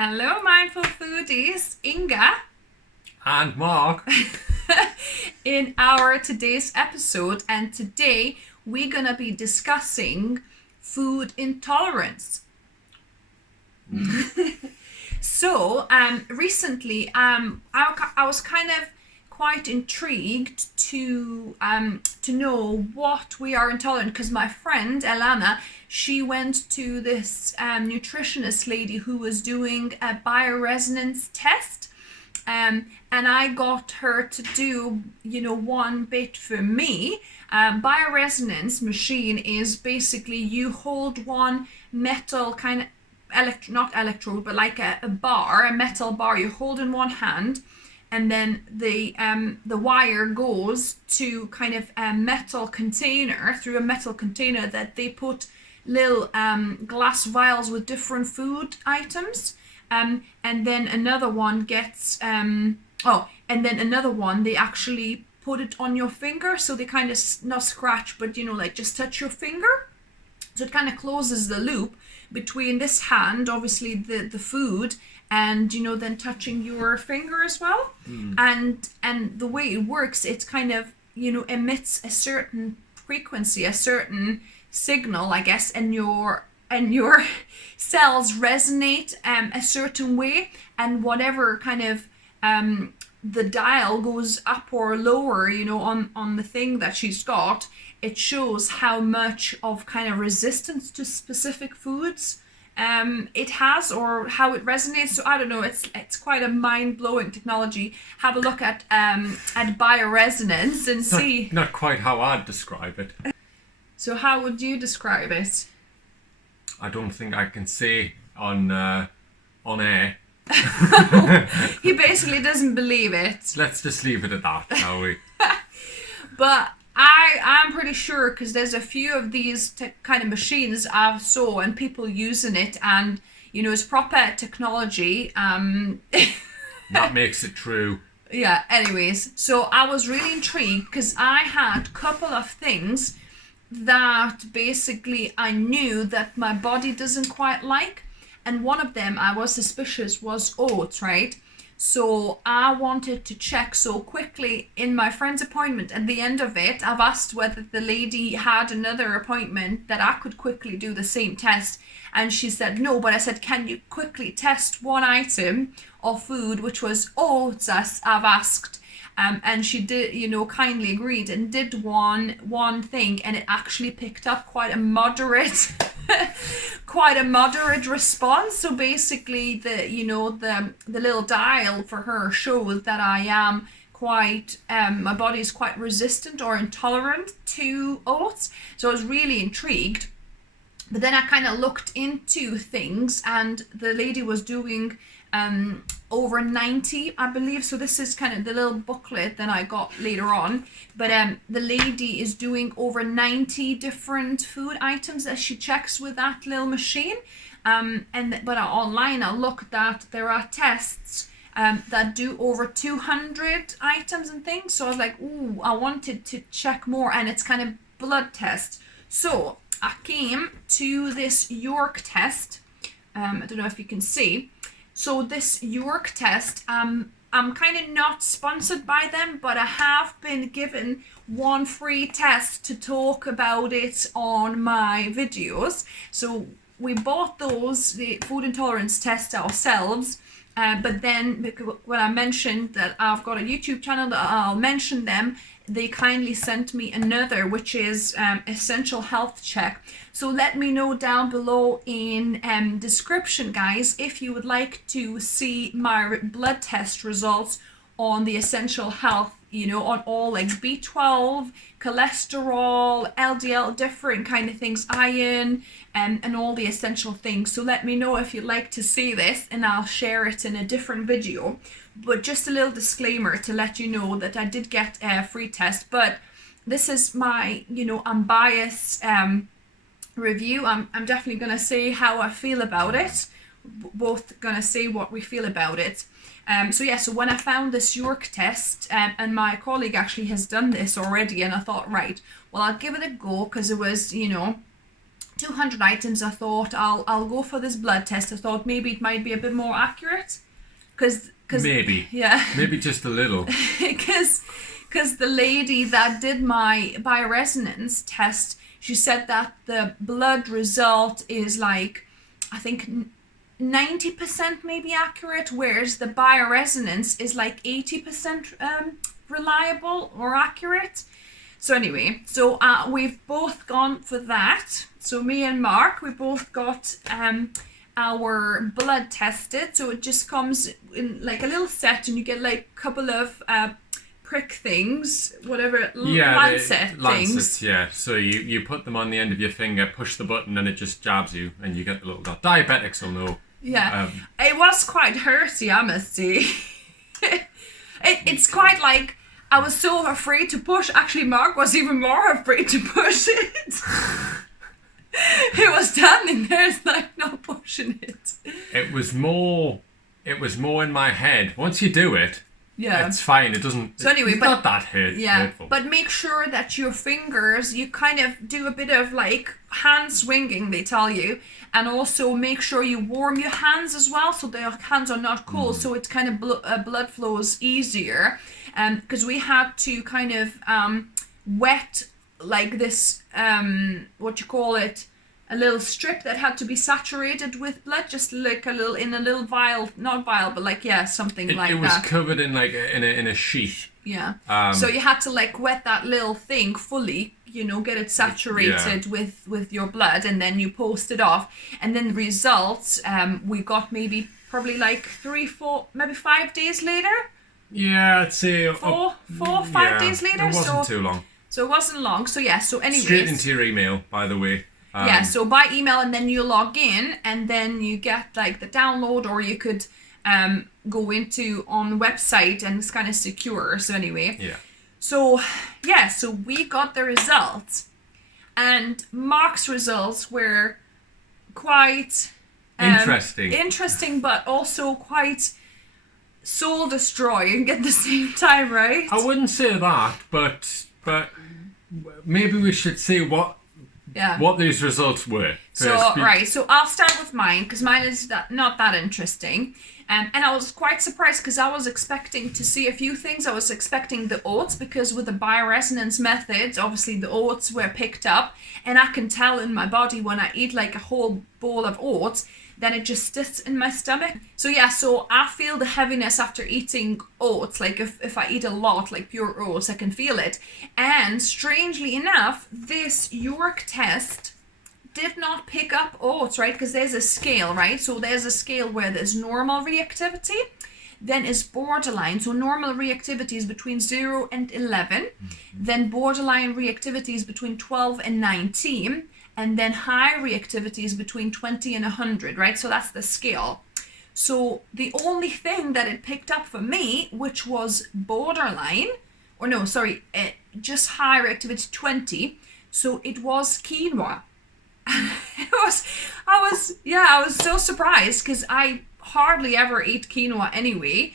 Hello, mindful foodies, Inga, And Mark. in our today's episode, and today we're gonna be discussing food intolerance. Recently, I was kind of quite intrigued to know what we are intolerant, because my friend Elana, she went to this nutritionist lady who was doing a bioresonance test. And I got her to do, one bit for me. Bioresonance machine is basically you hold one metal kind of not electrode, but like a metal bar. You hold in one hand, and then the wire goes to kind of a metal container, through a metal container that they put little glass vials with different food items. And then another one gets and then another one they actually put it on your finger, so they kind of not scratch, but like just touch your finger, so it kind of closes the loop between this hand, obviously the food, and then touching your finger as well. And the way it works, it kind of emits a certain frequency, a certain signal, I guess, and your cells resonate a certain way, and whatever kind of the dial goes up or lower, on the thing that she's got, it shows how much of kind of resistance to specific foods it has, or how it resonates. So I don't know, it's quite a mind-blowing technology. Have a look at bioresonance and see. Not quite how I'd describe it. So how would you describe it? I don't think I can say on air. He basically doesn't believe it. Let's just leave it at that, shall we? But I'm pretty sure, because there's a few of these kind of machines I saw and people using it, and it's proper technology. That makes it true. Yeah, anyways, so I was really intrigued because I had a couple of things that basically I knew that my body doesn't quite like, and one of them I was suspicious was oats, right? So I wanted to check. So quickly, in my friend's appointment, at the end of it, I've asked whether the lady had another appointment that I could quickly do the same test, and she said no. But I said, can you quickly test one item of food, which was oats, as I've asked. And she did, kindly agreed and did one thing, and it actually picked up quite a moderate response. So basically, the little dial for her shows that I am quite my body is quite resistant or intolerant to oats. So I was really intrigued. But then I kind of looked into things, and the lady was doing over 90, I believe. So this is kind of the little booklet that I got later on. But the lady is doing over 90 different food items that she checks with that little machine. But online I looked that there are tests that do over 200 items and things. So I was like, ooh, I wanted to check more, and it's kind of blood test. So I came to this York test. I don't know if you can see. So this York test, I'm kind of not sponsored by them, but I have been given one free test to talk about it on my videos. So we bought the food intolerance test ourselves. But then when I mentioned that I've got a YouTube channel that I'll mention them, they kindly sent me another, which is Essential Health Check. So let me know down below in description, guys, if you would like to see my blood test results on the Essential Health, on all like B12, cholesterol, LDL, different kind of things, iron, and all the essential things. So let me know if you'd like to see this, and I'll share it in a different video. But just a little disclaimer to let you know that I did get a free test, but this is my, unbiased review. I'm definitely going to say how I feel about it. Both going to say what we feel about it. So when I found this York test, and my colleague actually has done this already, and I thought, right, well, I'll give it a go, because it was, 200 items, I thought I'll go for this blood test. I thought maybe it might be a bit more accurate, because Maybe. yeah, Maybe just a little. because the lady that did my bioresonance test, she said that the blood result is like, I think 90% maybe accurate, whereas the bioresonance is like 80% reliable or accurate. So anyway, so we've both gone for that. So me and Mark, we both got our blood tested. So it just comes in like a little set, and you get like a couple of prick things, whatever, lancet things. Lancets, yeah. So you put them on the end of your finger, push the button, and it just jabs you, and you get the little dot. Diabetics will know. Yeah, it was quite hurty, I must say. It's quite like, I was so afraid to push. Actually, Mark was even more afraid to push it. He was standing there, it's like not pushing it. It was more in my head. Once you do it, yeah, it's fine. It doesn't. So anyway, it's not that hurtful. But make sure that your fingers, you kind of do a bit of like hand swinging, they tell you, and also make sure you warm your hands as well, so their hands are not cold, so it kind of blood flows easier. Because we had to kind of wet like this, what you call it, a little strip that had to be saturated with blood, just like a little, in a little vial, not vial, but like, yeah, something like that. It was covered in like in a sheath. Yeah. So you had to like wet that little thing fully, you know, get it saturated with your blood, and then you post it off. And then the results, we got maybe probably like 3, 4, maybe 5 days later. Yeah, I'd say 5 days later. It wasn't too long. So it wasn't long. So yeah, so anyways. Straight into your email, by the way. Yeah, so by email, and then you log in, and then you get like the download, or you could go into on the website, and it's kind of secure. So anyway. Yeah. So yeah, so we got the results, and Mark's results were quite interesting, but also quite soul destroying at the same time, right? I wouldn't say that, but maybe we should say what these results were. So so I'll start with mine, because mine is not that interesting. And I was quite surprised, because I was expecting to see a few things. I was expecting the oats, because with the bioresonance method, obviously the oats were picked up, and I can tell in my body when I eat like a whole bowl of oats, then it just sits in my stomach. So yeah, so I feel the heaviness after eating oats. Like if I eat a lot, like pure oats, I can feel it. And strangely enough, this York test did not pick up oats, right? Because there's a scale, right? So there's a scale where there's normal reactivity, then is borderline. So normal reactivity is between 0 and 11. Then borderline reactivity is between 12 and 19. And then high reactivity is between 20 and 100, right? So that's the scale. So the only thing that it picked up for me, which was borderline, or no, sorry, just high reactivity 20. So it was quinoa. I was so surprised, because I hardly ever eat quinoa anyway,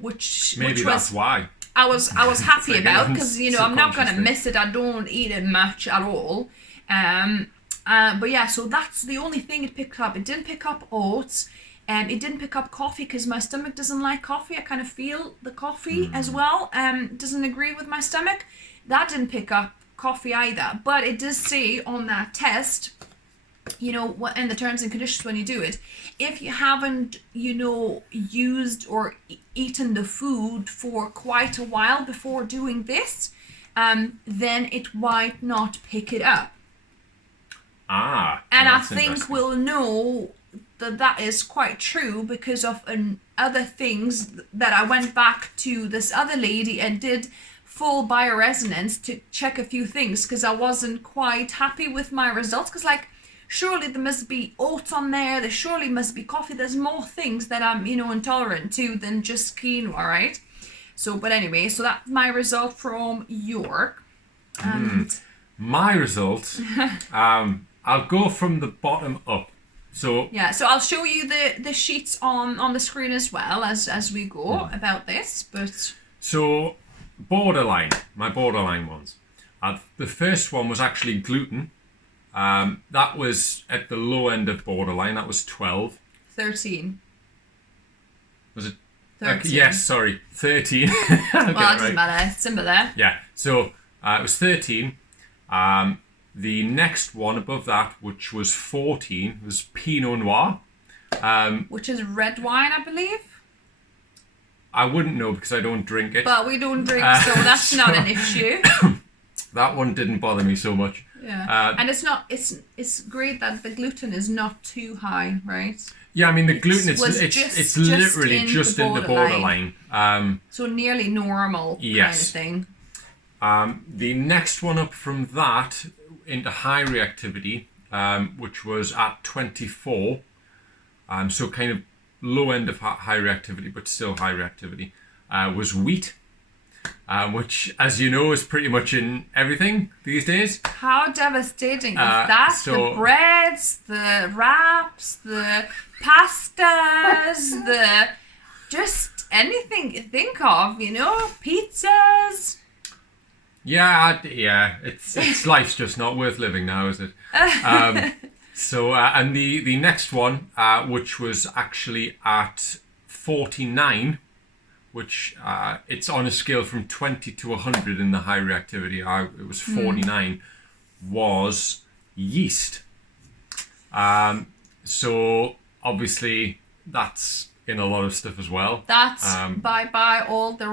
which that's why I was happy about, because you know I'm not gonna miss it. I don't eat it much at all. But yeah, so that's the only thing it picked up. It didn't pick up oats, and it didn't pick up coffee, because my stomach doesn't like coffee. I kind of feel the coffee as well. Doesn't agree with my stomach. That didn't pick up coffee either. But it does say on that test, you know, what in the terms and conditions when you do it, if you haven't, you know, used or eaten the food for quite a while before doing this, then it might not pick it up. And I think we'll know that is quite true, because of other things that I went back to this other lady and did full bioresonance to check a few things, because I wasn't quite happy with my results, because like, surely there must be oats on there surely must be coffee, there's more things that I'm, you know, intolerant to than just quinoa, right? So but anyway, so that's my result from York. My result, I'll go from the bottom up. So yeah, so I'll show you the sheets on the screen as well as we go about this. But so my borderline ones. The first one was actually gluten. That was at the low end of borderline. That was 12. 13. Was it? 13. Okay, yes, sorry. 13. Well, it doesn't matter. It's similar there. Yeah. So it was 13. The next one above that, which was 14, was Pinot Noir. Which is red wine, I believe. I wouldn't know because I don't drink it. But we don't drink, so that's not an issue. That one didn't bother me so much. Yeah, and it's great that the gluten is not too high, right? Yeah, I mean the gluten it's literally just in the borderline. So nearly normal kind of thing. The next one up from that into high reactivity, which was at 24. So kind of low end of high reactivity, but still high reactivity, was wheat. Which, as you know, is pretty much in everything these days. How devastating is that? The breads, the wraps, the pastas, the just anything you think of, pizzas. Yeah. It's life's just not worth living now, is it? And the next one, which was actually at 49. Which it's on a scale from 20 to 100 in the high reactivity. It was 49, was yeast. So obviously that's in a lot of stuff as well. That's bye all the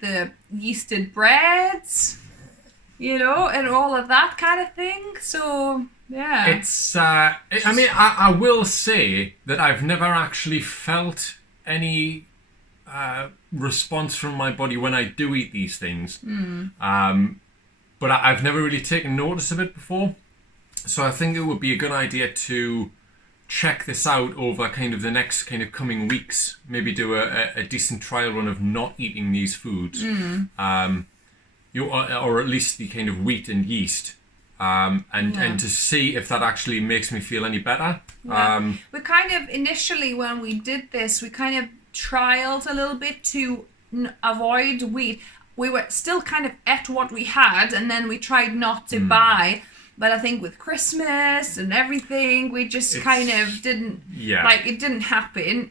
the yeasted breads, and all of that kind of thing. So yeah, it's. I will say that I've never actually felt any response from my body when I do eat these things. But I've never really taken notice of it before. So I think it would be a good idea to check this out over kind of the next kind of coming weeks. Maybe do a decent trial run of not eating these foods. Or at least the kind of wheat and yeast. And to see if that actually makes me feel any better. Yeah. We kind of, initially when we did this, we kind of trialed a little bit to avoid wheat. We were still kind of at what we had, and then we tried not to buy. But I think with Christmas and everything, we just kind of didn't, it didn't happen.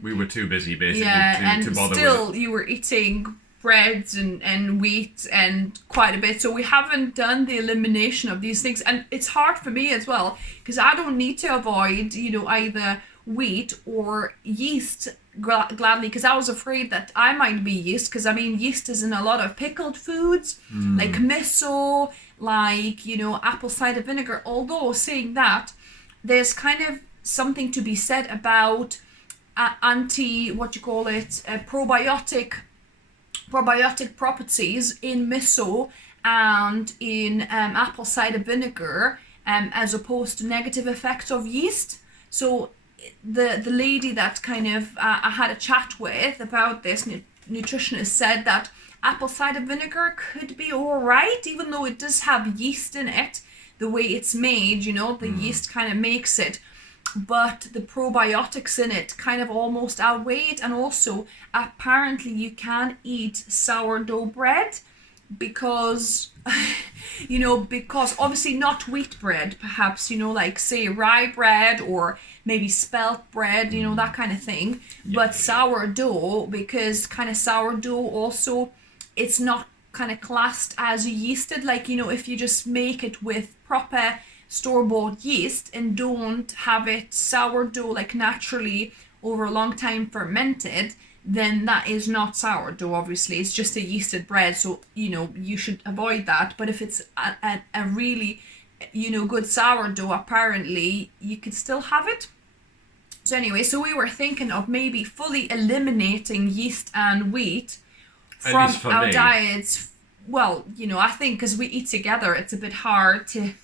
We were too busy basically to bother still with it. You were eating breads and wheat and quite a bit. So we haven't done the elimination of these things. And it's hard for me as well, because I don't need to avoid, either wheat or yeast gladly, because I was afraid that I might be yeast, because yeast is in a lot of pickled foods like miso, like apple cider vinegar. Although saying that, there's kind of something to be said about probiotic properties in miso and in apple cider vinegar, as opposed to negative effects of yeast. So the lady that kind of I had a chat with about this nutritionist said that apple cider vinegar could be all right, even though it does have yeast in it, the way it's made, the yeast kind of makes it. But the probiotics in it kind of almost outweigh it. And also, apparently you can eat sourdough bread because, because obviously not wheat bread, perhaps, like say rye bread or maybe spelt bread, that kind of thing. Yeah. But sourdough, because kind of sourdough also, it's not kind of classed as yeasted. Like, if you just make it with proper store-bought yeast and don't have it sourdough like naturally over a long time fermented, then that is not sourdough. Obviously it's just a yeasted bread, so you should avoid that. But if it's a really good sourdough, apparently you could still have it. So anyway, so we were thinking of maybe fully eliminating yeast and wheat from our diets. Well, I think because we eat together, it's a bit hard to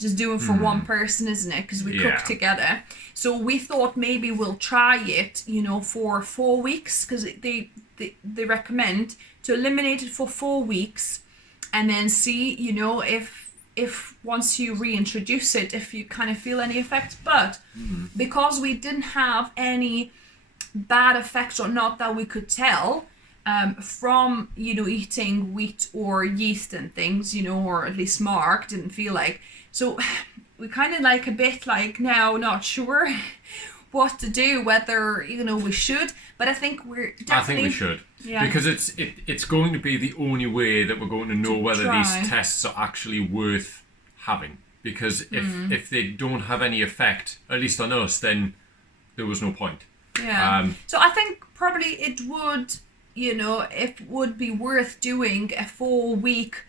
just do it for one person, isn't it? Because we cook together. So we thought maybe we'll try it, for 4 weeks, because they recommend to eliminate it for 4 weeks, and then see, if once you reintroduce it, if you kind of feel any effects. But because we didn't have any bad effects, or not that we could tell, from eating wheat or yeast and things, or at least Mark didn't feel like, So we kind of like a bit like now not sure what to do, whether we should, but I think we're definitely. I think we should, because it's going to be the only way that we're going to know whether these tests are actually worth having. Because if they don't have any effect, at least on us, then there was no point. Yeah. So I think probably it would, it would be worth doing a 4-week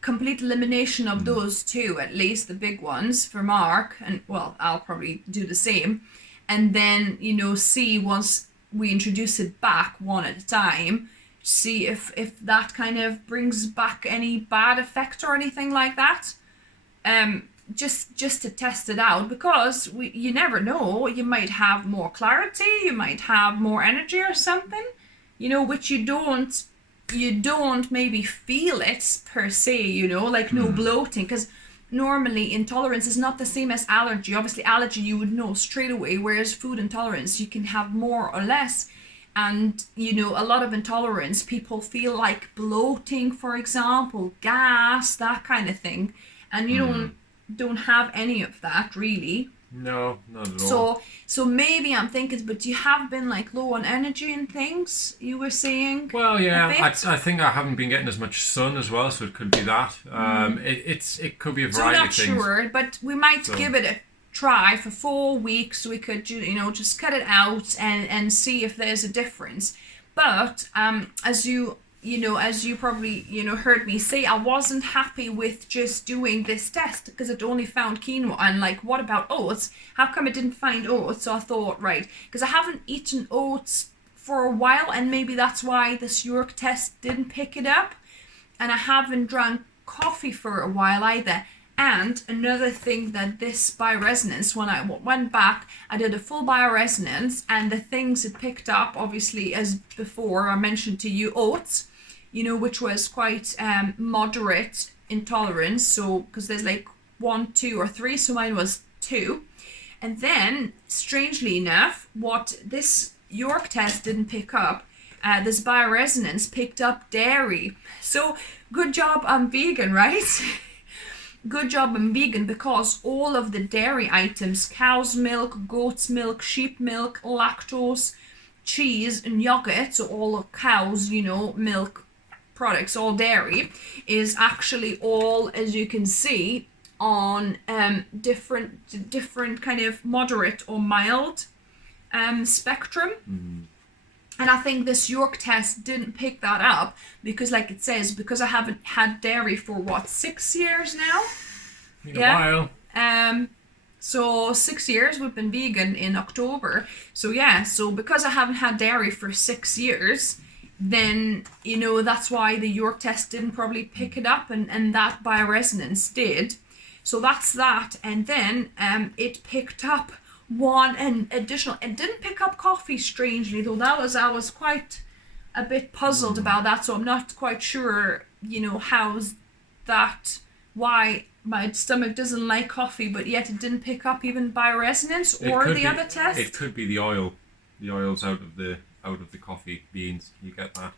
complete elimination of those two, at least the big ones for Mark, and well, I'll probably do the same, and then see once we introduce it back one at a time, see if that kind of brings back any bad effect or anything like that. Just to test it out, because you never know, you might have more clarity, you might have more energy or something, which you don't maybe feel it per se, like no bloating, because normally intolerance is not the same as allergy. Obviously allergy you would know straight away, whereas food intolerance you can have more or less. And a lot of intolerance people feel like bloating, for example, gas, that kind of thing, and you don't have any of that really. No, not at all. So maybe I'm thinking, but you have been like low on energy and things, you were saying. Well, yeah, I think I haven't been getting as much sun as well, so it could be that. It could be a variety of things. So not sure, but we might give it a try for 4 weeks. We could just cut it out and see if there's a difference. But as you probably heard me say, I wasn't happy with just doing this test because it only found quinoa, and like, what about oats? How come it didn't find oats? So I thought, right, because I haven't eaten oats for a while, and maybe that's why this York test didn't pick it up, and I haven't drank coffee for a while either. And another thing, that this bioresonance, when I went back, I did a full bioresonance, and the things it picked up, obviously, as before I mentioned to you, oats, which was quite moderate intolerance. So, because there's like 1, 2, or 3, so mine was 2. And then, strangely enough, what this York test didn't pick up, this bioresonance picked up dairy. So, good job I'm vegan, right? Good job I'm vegan, because all of the dairy items, cow's milk, goat's milk, sheep milk, lactose, cheese, and yogurt, so all of cows, milk products, all dairy, is actually all, as you can see, on different kind of moderate or mild spectrum. And I think this York test didn't pick that up, because like it says, because I haven't had dairy for 6 years now? In a while. So 6 years, we've been vegan in October. So yeah, so because I haven't had dairy for 6 years, then, that's why the York test didn't probably pick it up, and that bioresonance did. So that's that. And then it picked up one and additional. It didn't pick up coffee, strangely, though. I was quite a bit puzzled about that. So I'm not quite sure, how's that, why my stomach doesn't like coffee, but yet it didn't pick up even bioresonance or the other test. It could be the oil. The oil's out of the coffee beans. You get that.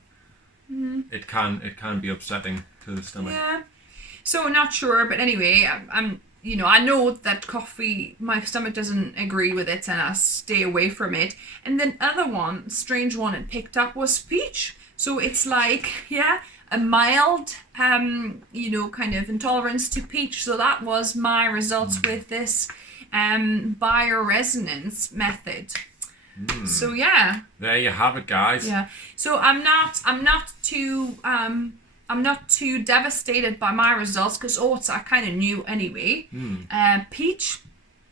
It can be upsetting to the stomach. Yeah. So not sure, but anyway, I'm I know that coffee, my stomach doesn't agree with it, and I stay away from it. And then other one, strange one it picked up, was peach. So it's like, a mild, kind of intolerance to peach. So that was my results with this bioresonance method. So yeah. There you have it, guys. Yeah. So I'm not too devastated by my results, because oats I kind of knew anyway. Peach,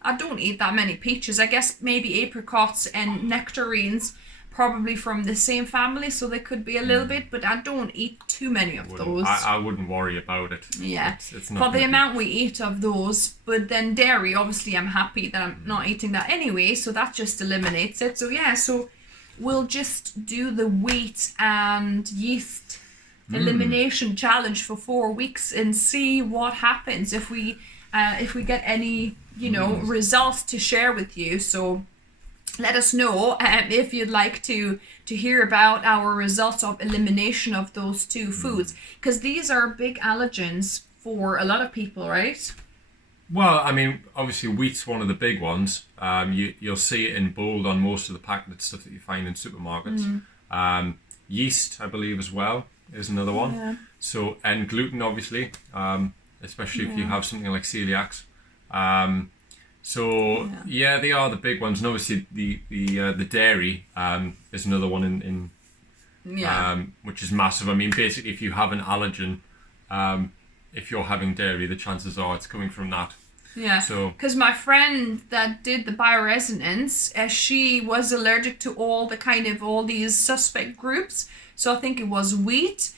I don't eat that many peaches. I guess maybe apricots and nectarines, probably from the same family, so they could be a little bit, but I don't eat too many of those. I wouldn't worry about it. Yeah, it's not for the amount we eat of those. But then dairy, obviously I'm happy that I'm not eating that anyway, so that just eliminates it. So yeah, so we'll just do the wheat and yeast elimination challenge for 4 weeks and see what happens if we get any results to share with you. So let us know if you'd like to hear about our results of elimination of those 2 foods, because these are big allergens for a lot of people, right? Well, I mean, obviously wheat's one of the big ones. You'll see it in bold on most of the packet stuff that you find in supermarkets. Yeast, I believe, as well is another one. Yeah. So, and gluten, obviously, especially if you Yeah. have something like celiacs. So yeah, they are the big ones, and obviously the dairy is another one in Yeah. which is massive. I mean, basically, if you have an allergen, if you're having dairy, the chances are it's coming from that. Yeah, So because my friend that did the bioresonance, she was allergic to all these suspect groups. So I think it was wheat,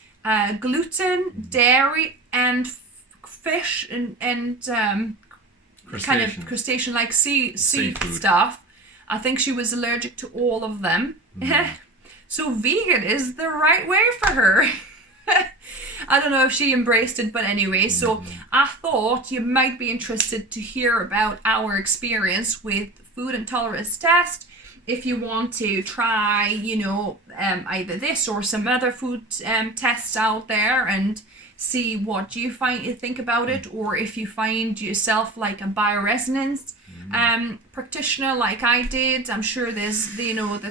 gluten, dairy, and fish and kind crustacean, of crustacean like sea seafood. stuff. I think she was allergic to all of them. So vegan is the right way for her. I don't know if she embraced it, but anyway, so I thought you might be interested to hear about our experience with Food Intolerance Test. If you want to try, either this or some other food tests out there and see what you think about it, or if you find yourself like a bioresonance practitioner like I did, I'm sure there's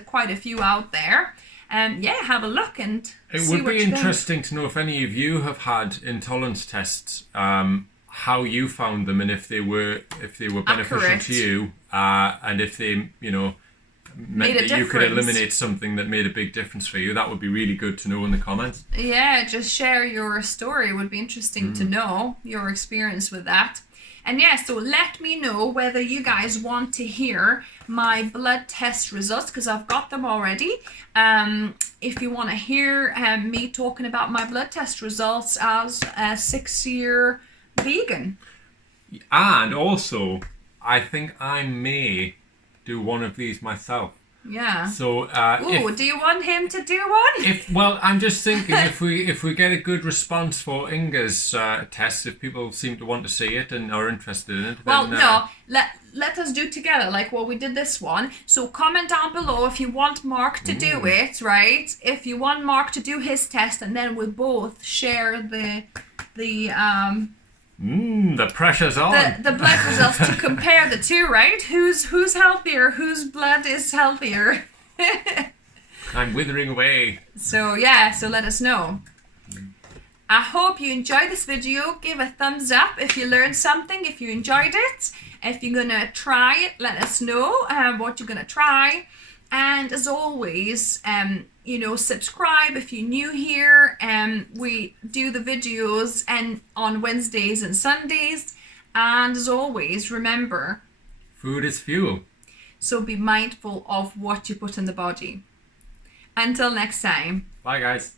quite a few out there. Have a look and It see would what be you think. interesting to know if any of you have had intolerance tests, how you found them, and if they were beneficial Accurate. to you, and if they meant Made a that you could difference. eliminate something that made a big difference for you. That would be really good to know in the comments. Yeah, just share your story. It would be interesting to know your experience with that. And yeah, so let me know whether you guys want to hear my blood test results, because I've got them already. If you want to hear me talking about my blood test results as a 6-year vegan. And also, I think I may do one of these myself. Yeah. So, Do you want him to do one? well, I'm just thinking if we get a good response for Inga's test, if people seem to want to see it and are interested in it, Well, then, no, let us do together like what we did this one. So comment down below if you want Mark to do it, right? If you want Mark to do his test, and then we both share the pressure's on. the blood results to compare the two, right? Who's healthier? Whose blood is healthier? I'm withering away. So yeah, so let us know. I hope you enjoyed this video. Give a thumbs up if you learned something, if you enjoyed it. If you're gonna try it, let us know what you're gonna try. And as always, subscribe if you're new here. We do the videos on Wednesdays and Sundays. And as always, remember, Food is fuel. so be mindful of what you put in the body. Until next time. Bye, guys.